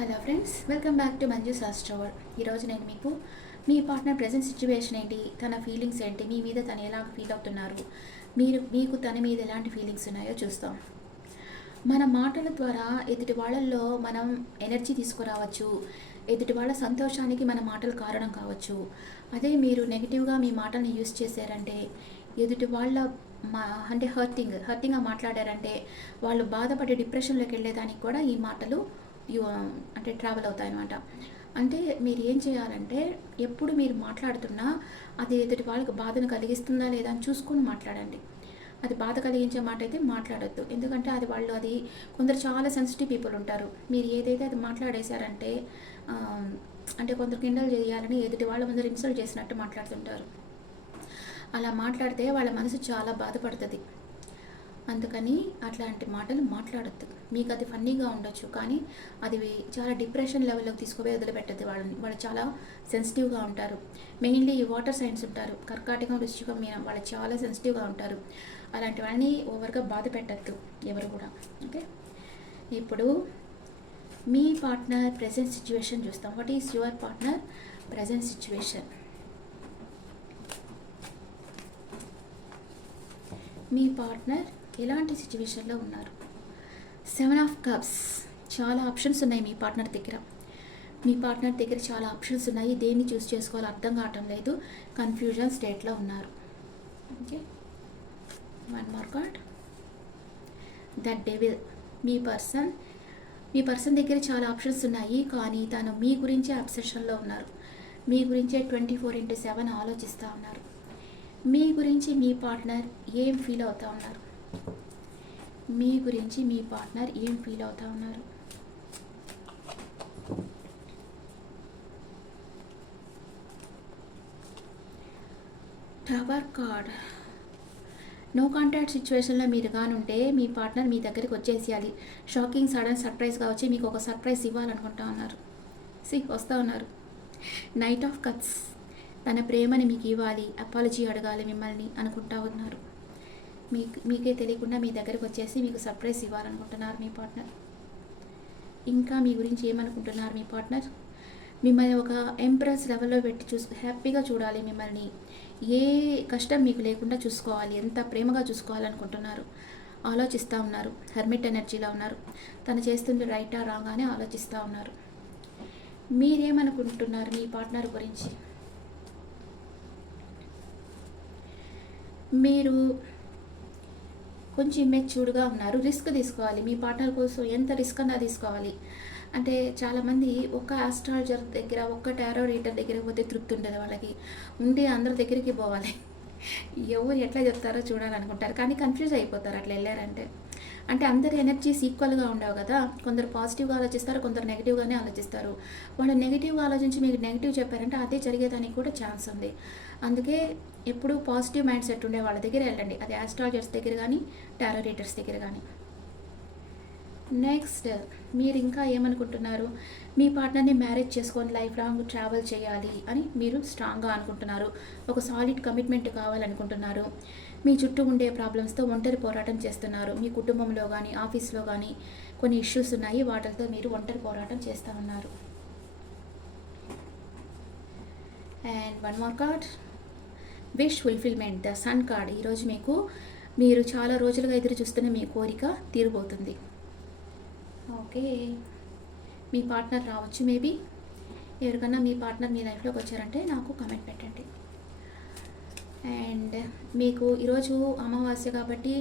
Hello friends, welcome back to Manju శాస్త్రవర్. ఈరోజు నేను మీ పార్ట్నర్ ప్రజెంట్ సిచ్యువేషన్ ఏంటి, తన ఫీలింగ్స్ ఏంటి, మీ మీద తను ఎలాగ ఫీల్ అవుతున్నారు, మీకు తన మీద ఎలాంటి ఫీలింగ్స్ ఉన్నాయో చూస్తాం. మన మాటల ద్వారా ఎదుటి వాళ్ళల్లో మనం ఎనర్జీ తీసుకురావచ్చు. ఎదుటి వాళ్ళ సంతోషానికి మన మాటలు కారణం కావచ్చు. అదే మీరు నెగిటివ్గా మీ మాటల్ని యూస్ చేశారంటే, ఎదుటి వాళ్ళ అంటే హర్టింగ్గా మాట్లాడారంటే, వాళ్ళు బాధపడి డిప్రెషన్లోకి వెళ్ళేదానికి కూడా ఈ మాటలు అంటే ట్రావెల్ అవుతాయి అన్నమాట. అంటే మీరు ఏం చేయాలంటే, ఎప్పుడు మీరు మాట్లాడుతున్నా అది ఎదుటి వాళ్ళకి బాధను కలిగిస్తుందా లేదా అని చూసుకొని మాట్లాడండి. అది బాధ కలిగించే మాట అయితే మాట్లాడొద్దు. ఎందుకంటే అది కొందరు చాలా సెన్సిటివ్ పీపుల్ ఉంటారు. మీరు ఏదైతే అది మాట్లాడేశారంటే అంటే కొందరు కిండల్ చేయాలని ఎదుటి వాళ్ళ ముందర ఇన్సల్ట్ చేసినట్టు మాట్లాడుతుంటారు. అలా మాట్లాడితే వాళ్ళ మనసు చాలా బాధపడుతుంది. అందుకని అట్లాంటి మాటలు మాట్లాడొద్దు. మీకు అది ఫన్నీగా ఉండొచ్చు, కానీ అది చాలా డిప్రెషన్ లెవెల్లోకి తీసుకుపోయి వదిలిపెట్టద్దు వాళ్ళని. వాళ్ళు చాలా సెన్సిటివ్గా ఉంటారు. మెయిన్లీ ఈ వాటర్ సైన్స్ ఉంటారు, కర్కాటకం, వృశ్చికం, మీనం, వాళ్ళు చాలా సెన్సిటివ్గా ఉంటారు. అలాంటి వాళ్ళని ఓవర్గా బాధ పెట్టద్దు ఎవరు కూడా. ఓకే, ఇప్పుడు మీ పార్ట్నర్ ప్రెజెంట్ సిచ్యువేషన్ చూస్తాం. What is your partner present situation? Me partner ఎలాంటి సిచ్యువేషన్లో ఉన్నారు? 7 ఆఫ్ కప్స్. చాలా ఆప్షన్స్ ఉన్నాయి మీ పార్ట్నర్ దగ్గర. చాలా ఆప్షన్స్ ఉన్నాయి. దేన్ని చూస్ చేసుకోవాలో అర్థం కావటం లేదు. కన్ఫ్యూజన్ స్టేట్లో ఉన్నారు. Okay, 1 more card. The devil. Me person దగ్గర చాలా ఆప్షన్స్ ఉన్నాయి, కానీ తను మీ గురించే అబ్సెషన్లో ఉన్నారు. మీ గురించే 24/7 ఆలోచిస్తూ ఉన్నారు. మీ గురించి మీ పార్ట్నర్ ఏం ఫీల్ అవుతూ ఉన్నారు? Tower card. నో కాంటాక్ట్ సిచ్యువేషన్లో మీరు కానుంటే మీ పార్ట్నర్ మీ దగ్గరికి వచ్చేసేయాలి. షాకింగ్, సడన్ సర్ప్రైజ్గా వచ్చి మీకు ఒక సర్ప్రైజ్ ఇవ్వాలనుకుంటా ఉన్నారు. వస్తూ ఉన్నారు. Knight of cups. తన ప్రేమని మీకు ఇవ్వాలి, అపాలజీ అడగాలి మిమ్మల్ని అనుకుంటా ఉన్నారు. మీకే తెలియకుండా మీ దగ్గరకు వచ్చేసి మీకు సర్ప్రైజ్ ఇవ్వాలనుకుంటున్నారు మీ పార్ట్నర్. ఇంకా మీ గురించి ఏమనుకుంటున్నారు మీ పార్ట్నర్? మిమ్మల్ని ఒక ఎంప్రెస్ లెవెల్లో పెట్టి హ్యాపీగా చూడాలి. మిమ్మల్ని ఏ కష్టం మీకు లేకుండా చూసుకోవాలి, ఎంత ప్రేమగా చూసుకోవాలనుకుంటున్నారు. ఆలోచిస్తూ ఉన్నారు. హెర్మిట్ ఎనర్జీలో ఉన్నారు. తను చేస్తుంది రైటా రాంగ్ అని ఆలోచిస్తూ ఉన్నారు. మీరేమనుకుంటున్నారు మీ పార్ట్నర్ గురించి? మీరు కొంచెం మెచ్యూర్డ్గా ఉన్నారు. రిస్క్ తీసుకోవాలి. మీ పార్ట్నర్ కోసం ఎంత రిస్క్ అన్నా తీసుకోవాలి. అంటే చాలామంది ఒక ఆస్ట్రాలజర్ దగ్గర, ఒక టారో రీడర్ దగ్గర పోతే తృప్తి ఉండదు వాళ్ళకి. ఉండి అందరి దగ్గరికి పోవాలి, ఎవరు ఎట్లా చెప్తారో చూడాలనుకుంటారు, కానీ కన్ఫ్యూజ్ అయిపోతారు అట్లా వెళ్ళారంటే. అంటే అందరి ఎనర్జీస్ ఈక్వల్గా ఉండవు కదా. కొందరు పాజిటివ్గా ఆలోచిస్తారు, కొందరు నెగిటివ్గానే ఆలోచిస్తారు. వాళ్ళు నెగిటివ్గా ఆలోచించి మీకు నెగిటివ్ చెప్పారంటే అదే జరిగేదానికి కూడా ఛాన్స్ ఉంది. అందుకే ఎప్పుడు పాజిటివ్ మైండ్ సెట్ ఉండే వాళ్ళ దగ్గర వెళ్ళండి. అది ఆస్ట్రాలజర్స్ దగ్గర కానీ, టారో రీడర్స్ దగ్గర కానీ. నెక్స్ట్, మీరు ఇంకా ఏమనుకుంటున్నారు? మీ పార్ట్నర్ని మ్యారేజ్ చేసుకొని లైఫ్ లాంగ్ ట్రావెల్ చేయాలి అని మీరు స్ట్రాంగ్గా అనుకుంటున్నారు. ఒక సాలిడ్ కమిట్మెంట్ కావాలనుకుంటున్నారు. మీ చుట్టూ ఉండే ప్రాబ్లమ్స్తో ఒంటరి పోరాటం చేస్తున్నారు. మీ కుటుంబంలో కానీ, ఆఫీస్లో కానీ కొన్ని ఇష్యూస్ ఉన్నాయి, వాటితో మీరు ఒంటరి పోరాటం చేస్తూ ఉన్నారు. And 1 more card. Wish fulfilment. The sun card. ఈరోజు మీరు చాలా రోజులుగా ఎదురు చూస్తున్న మీ కోరిక తీరబోతుంది. ఓకే, మీ పార్ట్నర్ రావచ్చు. మేబీ ఎవరికన్నా మీ పార్ట్నర్ మీ లైఫ్లోకి వచ్చారంటే నాకు కమెంట్ పెట్టండి. అండ్ మీకు ఈరోజు అమావాస్య కాబట్టి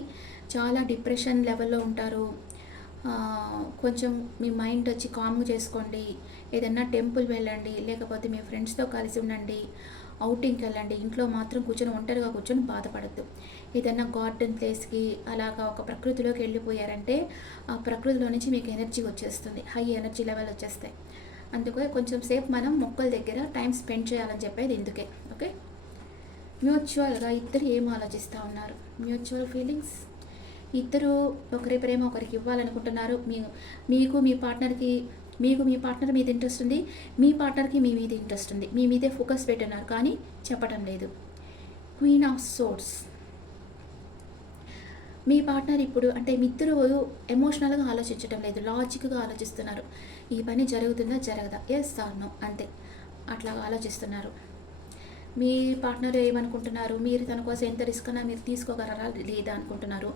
చాలా డిప్రెషన్ లెవెల్లో ఉంటారు. కొంచెం మీ మైండ్ వచ్చి కామ్ చేసుకోండి. ఏదన్నా టెంపుల్ వెళ్ళండి, లేకపోతే మీ ఫ్రెండ్స్తో కలిసి ఉండండి, అవుటింగ్కి వెళ్ళండి. ఇంట్లో మాత్రం ఒంటరిగా కూర్చొని బాధపడద్దు. ఏదన్నా గార్డెన్ ప్లేస్కి అలాగా ఒక ప్రకృతిలోకి వెళ్ళిపోయారంటే ఆ ప్రకృతిలో నుంచి మీకు ఎనర్జీ వచ్చేస్తుంది, హై ఎనర్జీ లెవెల్ వచ్చేస్తాయి. అందుకే కొంచెం సేపు మనం మొక్కల దగ్గర టైం స్పెండ్ చేయాలని చెప్పేది ఇందుకే. ఓకే, మ్యూచువల్గా ఇద్దరు ఏం ఆలోచిస్తూ ఉన్నారు? Mutual feelings. ఇద్దరు ఒకరి ప్రేమ ఒకరికి ఇవ్వాలనుకుంటున్నారు. మీ పార్ట్నర్ మీద ఇంట్రెస్ట్ ఉంది, మీ పార్ట్నర్కి మీ మీద ఇంట్రెస్ట్ ఉంది. మీ మీదే ఫోకస్ పెట్టున్నారు, కానీ చెప్పటం లేదు. Queen of swords. Me partner ఇప్పుడు అంటే మీ ఇద్దరు ఎమోషనల్గా ఆలోచించడం లేదు, లాజిక్గా ఆలోచిస్తున్నారు. ఈ పని జరుగుతుందా జరగదా, ఎస్ ఆర్ నో, అంతే అట్లా ఆలోచిస్తున్నారు. మీ పార్ట్నర్ ఏమనుకుంటున్నారు, మీరు తన కోసం ఎంత రిస్క్ అన్నా మీరు తీసుకోగలరా లేదా అనుకుంటున్నారు.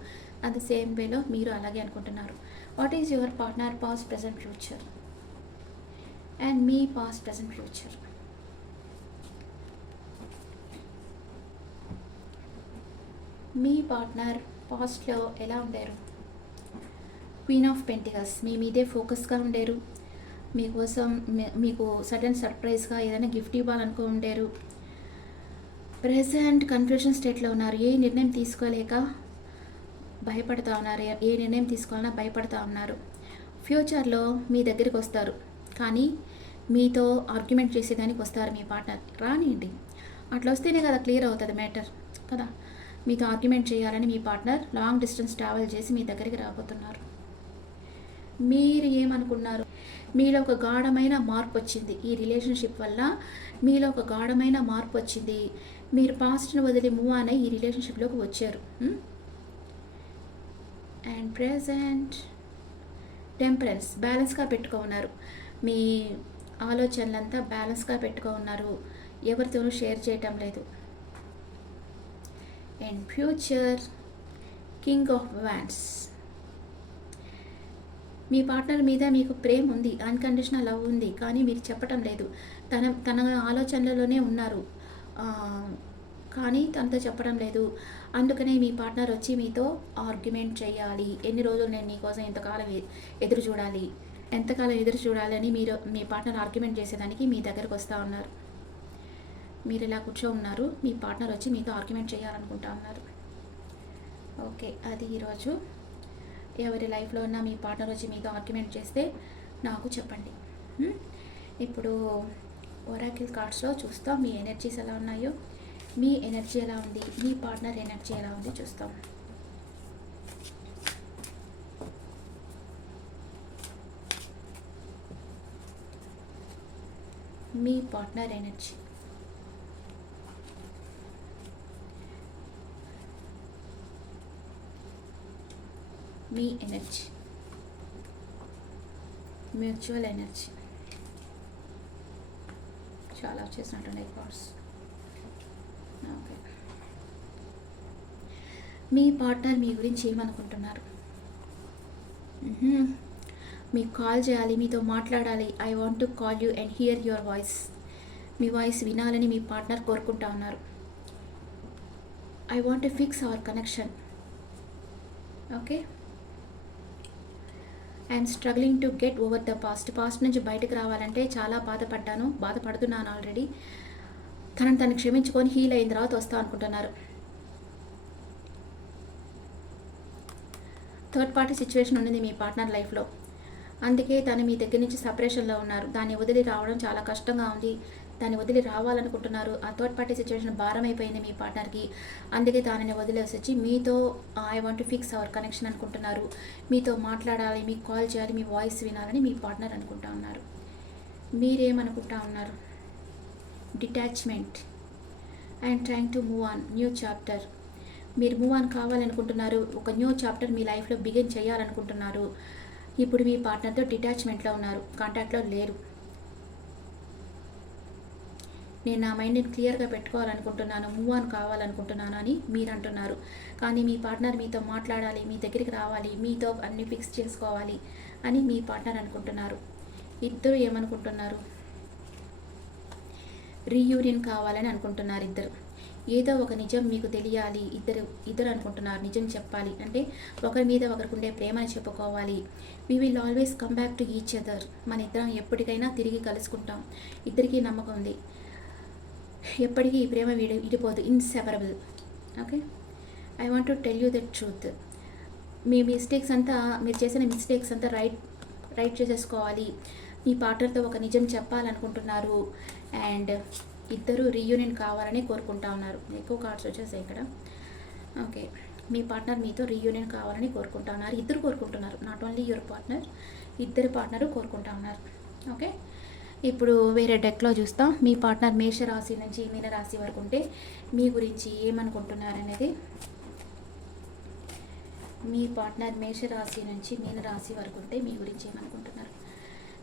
అది సేమ్ వేలో మీరు అలాగే అనుకుంటున్నారు. What is your partner past present future and me past present future? Me partner పాస్ట్లో ఎలా ఉండారు? క్వీన్ ఆఫ్ పెంటికల్స్, మీ మీదే ఫోకస్గా ఉండారు. మీకోసం మీకు సడన్ సర్ప్రైజ్గా ఏదైనా గిఫ్ట్ ఇవ్వాలనుకో ఉండారు. ప్రెజెంట్ కన్ఫ్యూషన్ స్టేట్లో ఉన్నారు. ఏ నిర్ణయం తీసుకోలేక భయపడుతూ ఉన్నారు, ఏ నిర్ణయం తీసుకోవాలన్నా భయపడుతూ ఉన్నారు. ఫ్యూచర్లో మీ దగ్గరికి వస్తారు, కానీ మీతో ఆర్గ్యుమెంట్ చేసేదానికి వస్తారు మీ పార్ట్నర్. రానియండి, అట్లా వస్తేనే కదా క్లియర్ అవుతుంది మ్యాటర్ కదా. మీతో ఆర్గ్యుమెంట్ చేయాలని మీ పార్ట్నర్ లాంగ్ డిస్టెన్స్ ట్రావెల్ చేసి మీ దగ్గరికి రాబోతున్నారు. మీరు ఏమనుకున్నారు, మీలో ఒక గాఢమైన మార్పు వచ్చింది. ఈ రిలేషన్షిప్ వల్ల మీలో ఒక గాఢమైన మార్పు వచ్చింది. మీరు పాస్ట్ని వదిలి మూవ్ ఆన్ అయ్యి ఈ రిలేషన్షిప్లోకి వచ్చారు. అండ్ ప్రెజెంట్ టెంపరెన్స్, బ్యాలెన్స్గా పెట్టుకో ఉన్నారు. మీ ఆలోచనలంతా బ్యాలెన్స్గా పెట్టుకో ఉన్నారు, ఎవరితోనూ షేర్ చేయటం లేదు. And future king of wands, me partner మీద మీకు ప్రేమ ఉంది, అన్కండిషనల్ లవ్ ఉంది, కానీ మీరు చెప్పటం లేదు. తన ఆలోచనలలోనే ఉన్నారు, కానీ తనతో చెప్పడం లేదు. అందుకనే మీ పార్ట్నర్ వచ్చి మీతో ఆర్గ్యుమెంట్ చేయాలి. ఎన్ని రోజులు నేను నీకోసం ఎంతకాలం ఎదురు చూడాలి అని మీరు మీ పార్ట్నర్ ఆర్గ్యుమెంట్ చేసేదానికి మీ దగ్గరకు వస్తూ ఉన్నారు. మీరు ఇలా కూర్చో ఉన్నారు, మీ పార్ట్నర్ వచ్చి మీతో ఆర్గ్యుమెంట్ చేయాలనుకుంటా ఉన్నారు. ఓకే, అది ఈరోజు. ఎవరి లైఫ్లో ఉన్న మీ పార్ట్నర్ వచ్చి మీతో ఆర్గ్యుమెంట్ చేస్తే నాకు చెప్పండి. ఇప్పుడు ఒరాకిల్ కార్డ్స్లో చూస్తాం మీ ఎనర్జీస్ ఎలా ఉన్నాయో. మీ ఎనర్జీ ఎలా ఉంది, మీ పార్ట్నర్ ఎనర్జీ ఎలా ఉంది చూస్తాం. మీ పార్ట్నర్ ఎనర్జీ, మీ ఎనర్జీ, మ్యూచువల్ ఎనర్జీ. చాలా వచ్చేసినట్టున్నాయి కార్డ్స్. ఓకే, మీ పార్ట్నర్ మీ గురించి ఏమనుకుంటున్నారు? మీకు కాల్ చేయాలి, మీతో మాట్లాడాలి. I want to call you and here your voice. Me voice వినాలని మీ పార్ట్నర్ కోరుకుంటా ఉన్నారు. I want to fix our connection. Okay, I'm struggling to get over the past నుంచి బయటకు రావాలంటే చాలా బాధపడుతున్నాను ఆల్రెడీ. తను క్షమించుకొని హీల్ అయిన తర్వాత వస్తా అనుకుంటున్నారు. థర్డ్ పార్టీ సిచ్యువేషన్ ఉన్నది మీ పార్ట్నర్ లైఫ్లో, అందుకే తను మీ దగ్గర నుంచి సపరేషన్లో ఉన్నారు. దాన్ని వదిలి రావడం చాలా కష్టంగా ఉంది. దాన్ని వదిలి రావాలనుకుంటున్నారు. ఆ థర్డ్ పార్టీ సిచ్యువేషన్ భారం అయిపోయింది మీ పార్ట్నర్కి. అందుకే దానిని వదిలేసి వచ్చి మీతో I want to fix our connection అనుకుంటున్నారు. మీతో మాట్లాడాలి, మీకు కాల్ చేయాలి, మీ వాయిస్ వినాలని మీ పార్ట్నర్ అనుకుంటా ఉన్నారు. మీరేమనుకుంటా ఉన్నారు? Detachment and trying to move on, new chapter. మీరు మూవ్ ఆన్ కావాలనుకుంటున్నారు, ఒక న్యూ చాప్టర్ మీ లైఫ్లో బిగిన్ చేయాలనుకుంటున్నారు. ఇప్పుడు మీ పార్ట్నర్తో డిటాచ్మెంట్లో ఉన్నారు, కాంటాక్ట్లో లేరు. నేను నా మైండ్ని క్లియర్గా పెట్టుకోవాలనుకుంటున్నాను, మూవ్ ఆన్ కావాలనుకుంటున్నాను అని మీరు అంటున్నారు. కానీ మీ పార్ట్నర్ మీతో మాట్లాడాలి, మీ దగ్గరికి రావాలి, మీతో అన్ని ఫిక్స్ చేసుకోవాలి అని మీ పార్ట్నర్ అనుకుంటున్నారు. ఇద్దరు ఏమనుకుంటున్నారు? రీయూనియన్ కావాలని అనుకుంటున్నారు ఇద్దరు. ఏదో ఒక నిజం మీకు తెలియాలి, ఇద్దరు అనుకుంటున్నారు. నిజం చెప్పాలి అంటే ఒకరి మీద ఒకరికి ఉండే ప్రేమని చెప్పుకోవాలి. We will always come back to each other. మన ఇద్దరం ఎప్పటికైనా తిరిగి కలుసుకుంటాం. ఇద్దరికీ నమ్మకం ఉంది, ఎప్పటికీ ఈ ప్రేమ విడిపోదు, inseparable. Okay, I want to tell you the truth. మీ మిస్టేక్స్ అంతా, మీరు చేసిన మిస్టేక్స్ అంతా రైట్ చేసేసుకోవాలి. మీ పార్ట్నర్తో ఒక నిజం చెప్పాలనుకుంటున్నారు. అండ్ ఇద్దరు రీయూనియన్ కావాలని కోరుకుంటా ఉన్నారు. ఎక్కువ కార్డ్స్ వచ్చేసాయి ఇక్కడ. ఓకే, మీ పార్ట్నర్ మీతో రీయూనియన్ కావాలని కోరుకుంటా ఉన్నారు. ఇద్దరు కోరుకుంటున్నారు, నాట్ ఓన్లీ యువర్ పార్ట్నర్, ఇద్దరు పార్ట్నరు కోరుకుంటా ఉన్నారు. ఓకే, ఇప్పుడు వేరే డెక్లో చూస్తాం. మీ పార్ట్నర్ మేషరాశి నుంచి మీనరాశి వరకు ఉంటే మీ గురించి ఏమనుకుంటున్నారు అనేది. మీ పార్ట్నర్ మేషరాశి నుంచి మీనరాశి వరకు ఉంటే మీ గురించి ఏమనుకుంటున్నారు?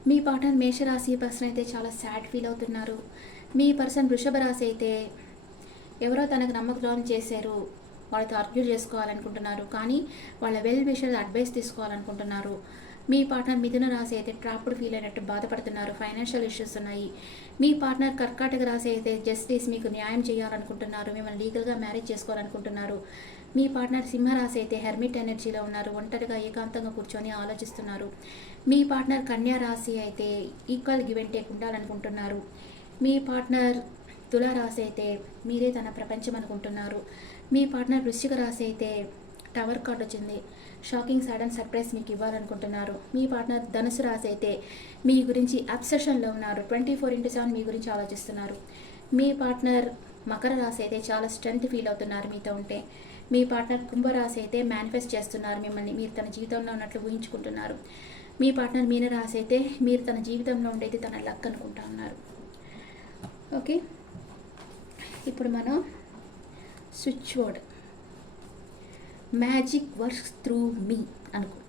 మీ పార్ట్నర్ మేషరాశి పర్సన్ అయితే చాలా సాడ్ ఫీల్ అవుతున్నారు. మీ పర్సన్ వృషభ రాశి అయితే ఎవరో తనకు నమ్మకం చేశారు, వాళ్ళతో ఆర్గ్యూ చేసుకోవాలనుకుంటున్నారు, కానీ వాళ్ళ వెల్ విషర్ అడ్వైస్ తీసుకోవాలనుకుంటున్నారు. మీ పార్ట్నర్ మిథున రాశి అయితే ట్రాప్డ్ ఫీల్ అయినట్టు బాధపడుతున్నారు, ఫైనాన్షియల్ ఇష్యూస్ ఉన్నాయి. మీ పార్ట్నర్ కర్కాటక రాశి అయితే జస్టిస్ మీకు న్యాయం చేయాలనుకుంటున్నారు, మిమ్మల్ని లీగల్గా మ్యారేజ్ చేసుకోవాలనుకుంటున్నారు. మీ పార్ట్నర్ సింహరాశి అయితే హెర్మిట్ ఎనర్జీలో ఉన్నారు, ఒంటరిగా ఏకాంతంగా కూర్చొని ఆలోచిస్తున్నారు. మీ పార్ట్నర్ కన్యా రాశి అయితే ఈక్వల్ గివ్ అండ్ టేక్ ఉండాలనుకుంటున్నారు. మీ పార్ట్నర్ తులారాశి అయితే మీరే తన ప్రపంచం అనుకుంటున్నారు. మీ పార్ట్నర్ వృశ్చిక రాశి అయితే టవర్ కార్డ్ వచ్చింది, షాకింగ్ సడన్ సర్ప్రైజ్ మీకు ఇవ్వాలనుకుంటున్నారు. మీ పార్ట్నర్ ధనుసు రాశి అయితే మీ గురించి అబ్సెషన్లో ఉన్నారు, 24/7 మీ గురించి ఆలోచిస్తున్నారు. మీ పార్ట్నర్ మకర రాశి అయితే చాలా స్ట్రెంత్ ఫీల్ అవుతున్నారు మీతో ఉంటే. మీ పార్ట్నర్ కుంభరాశి అయితే మేనిఫెస్ట్ చేస్తున్నారు మిమ్మల్ని, మీరు తన జీవితంలో ఉన్నట్లు ఊహించుకుంటున్నారు. మీ పార్ట్నర్ మీనరాశి అయితే మీరు తన జీవితంలో ఉండేది తన లక్ అనుకుంటా ఉన్నారు. ఓకే, ఇప్పుడు మనం switch word magic works through me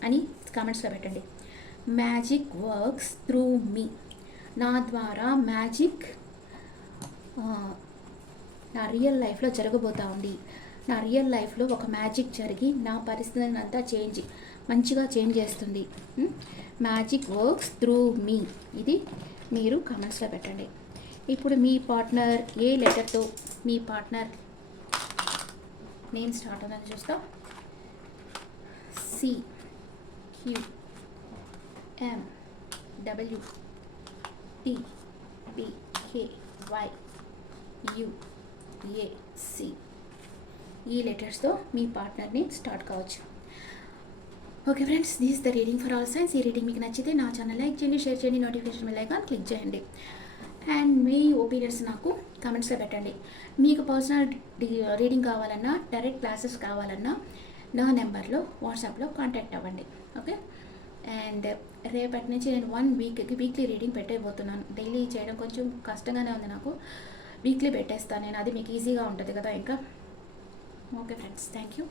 అని కామెంట్స్లో పెట్టండి. మ్యాజిక్ వర్క్స్ త్రూ మీ, నా ద్వారా మ్యాజిక్ నా రియల్ లైఫ్లో జరగబోతా ఉంది. నా రియల్ లైఫ్లో ఒక మ్యాజిక్ జరిగి నా పరిస్థితిని అంతా మంచిగా చేంజ్ చేస్తుంది. మ్యాజిక్ వర్క్స్ త్రూ మీ, ఇది మీరు కామెంట్స్లో పెట్టండి. ఇప్పుడు మీ పార్ట్నర్ ఏ లెటర్తో మీ పార్ట్నర్ నేమ్ స్టార్ట్ అవుతుందని చూస్తాం. CQMWTBKYUAC, ఈ లెటర్స్తో మీ పార్ట్నర్ని స్టార్ట్ కావచ్చు. Okay friends, this is the reading for all science. ఈ రీడింగ్ మీకు నచ్చితే నా ఛానల్ లైక్ చేయండి, షేర్ చేయండి, నోటిఫికేషన్ బెల్ ఐకాన్ క్లిక్ చేయండి. అండ్ మీ ఒపీనియన్స్ నాకు కామెంట్స్లో పెట్టండి. మీకు పర్సనల్ రీడింగ్ కావాలన్నా, డైరెక్ట్ క్లాసెస్ కావాలన్నా నా నెంబర్లో వాట్సాప్లో కాంటాక్ట్ అవ్వండి. ఓకే, అండ్ రేపటి నుంచి నేను 1 వీక్కి వీక్లీ రీడింగ్ పెట్టేయబోతున్నాను. డైలీ చేయడం కొంచెం కష్టంగానే ఉంది నాకు, వీక్లీ పెట్టేస్తాను నేను, అది మీకు ఈజీగా ఉంటుంది కదా ఇంకా. Okay friends, thank you.